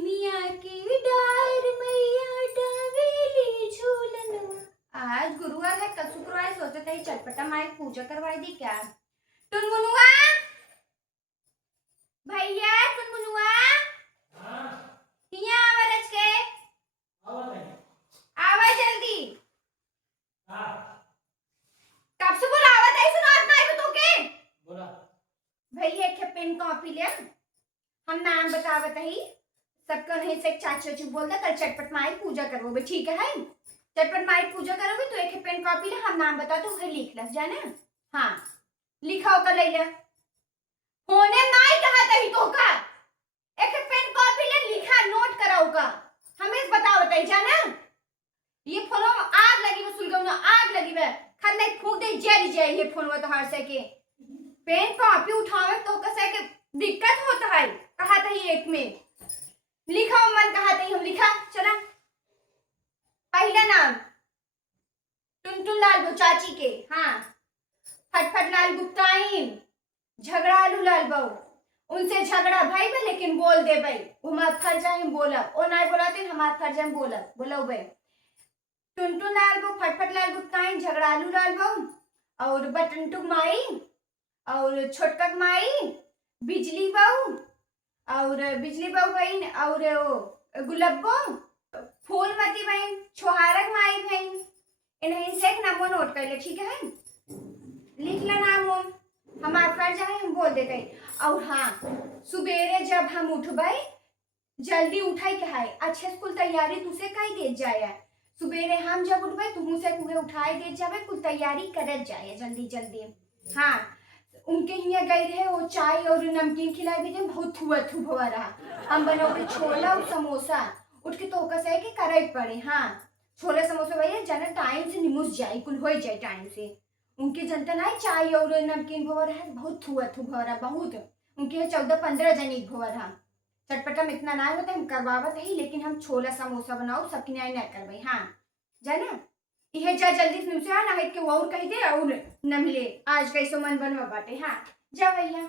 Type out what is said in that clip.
निमिया के डार मैया डावेली झूलनवा। आज गुरुवार है, कल शुक्रवार, सोचा था चटपटा माई पूजा करवाई दी क्या। टुनमुनुआ, भैया टुनमुनुआ, हिया आवा रच के, आवा जल्दी। कब से बोला आवा था, सुनात ना आई तो के बोला। भैया एक पेन कॉपी ले, हम नाम बतावत ही सबको नहीं से चाची चाची बोलता कल चटपट माई पूजा करोगे, ठीक है। चटपट माई पूजा करोगे तो एक पेन कॉपी ले, हम नाम बता तो उसे लिख लस जाना। हाँ लिखा होकर ले ले, होने नहीं कहा तही तो का एक पेन कॉपी ले, लिखा नोट कराओ का, हमें बताओ बताई जाना। ये फोन आग लगी वो सुलगम ना, आग लगी वे खर नहीं फूक दे जल जाए ये फोन वो तो हर से के पेन कॉपी उठावे तो कैसे के दिक्कत होता है। कहा था ये एक में लिखा मन कहा था हम लिखा चला। पहला नाम टुनटुन लाल बहू चाची के, हाँ फटफट लाल गुप्ताइन, झगड़ालू लाल बहू, उनसे झगड़ा भाई बे लेकिन बोल दे भाई हमार फर्ज है हम बोला ओ ना बोलाते हमार फर्ज है हम बोला बोलो भाई। टुनटुन लाल बहू, फटफट लाल गुप्ताइन, झगड़ालू लाल बहू और बटनटुक माई और छोटकक माई, बिजली बहू और बिजली बहू बहन और गुलब्बो, फूलमती बहन, छोहारक माई बहन, इन्हें से एक नामो नोट कर ले, ठीक है। लिख ला नाम हमारा फर्ज है हम बोल देते। और हाँ सुबेरे जब हम उठबे जल्दी उठाई के है, अच्छे स्कूल तैयारी तुसे कही दे जाए। सुबेरे हम जब उठबे तुम से तुम्हें उठाई दे जावे, कुछ तैयारी करत जाए जल्दी जल्दी। हाँ उनके यहाँ गए रहे वो चाय और नमकीन खिलाई भेजे, बहुत थुआ थुप हुआ रहा। हम बनोगे छोला और समोसा, उठ के तो कसे कि करे पड़े। हाँ छोले समोसा भैया जाना टाइम से निमुस जाए, कुल हो जाए टाइम से। उनके जनता ना चाय और नमकीन भवर है, बहुत थुआ थुप हो रहा, बहुत उनके 14-15 जनी भवर रहा। चटपटा में इतना ना होता हम करवावत ही, लेकिन हम छोला समोसा बनाओ सबकी न्याय न करवाई। हाँ जाना यह जा जल्दी से आ ना के और कही दे और न मिले आज कैसो मन बनवा बाटे। हाँ जा भैया।